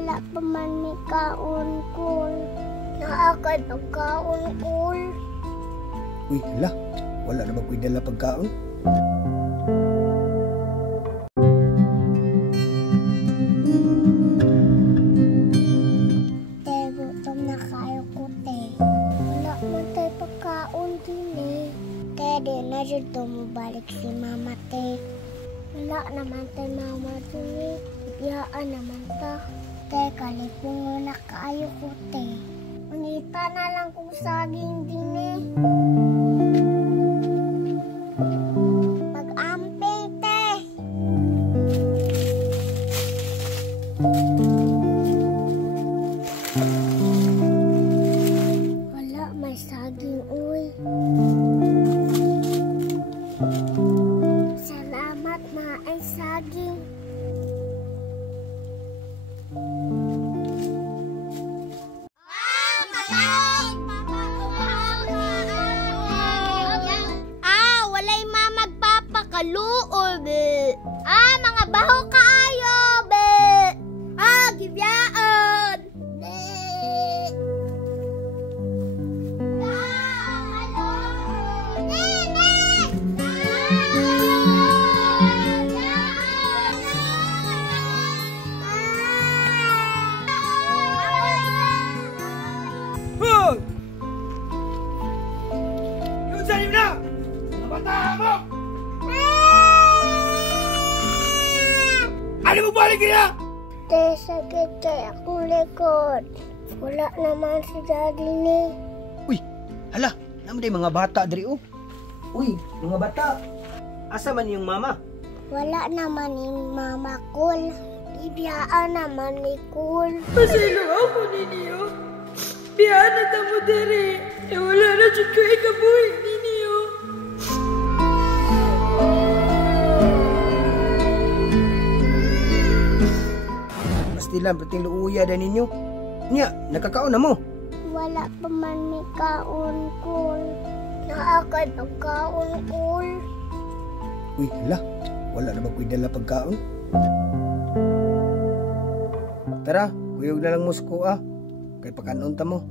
Wala pa man may kaon, Kul. Naakay pagkaon, Kul. Uy, hala. Wala na ba ko'y dala pagkaon? Te, gutom na kayo ko, te. Wala man tayo pagkaon din eh. Te, di na dyan tumubalik si mama, te. Wala naman tayo mama din eh. Biyaan naman ta. Te, kalipong na kayo ko, te. Manita na lang kung saging din eh. Mag-amping, te. Wala, may saging, uy. Salamat na ay saging. Walay magpapakaluol, be. Mga baho kaayo, be. Gibyaan. Be. Hoy! Yun sa inyo na! Nabataan mo! Ano mo balik niya? Te, sakit kay akong likod. Wala naman si daddy ni. Uy, hala, naman day mga bata diri oh. Uy, mga bata. Asa man yung mama? Wala naman yung mama Kul. Ibiyaan naman ni Kul. Pasaylo ako ninyo. Biyaan na tamo dere. Wala na dyan ko ikabuhi ninyo. Pasti lang pating luuya da ninyo. Nya, nakakaon na mo. Wala pa man may kaon, Kul. Naakay pagkaon, Kul. Uy, hala, wala na ba ko'y dala pagkaon? Tara, kuyog na lang musko ah. Kay pakanon ta mo.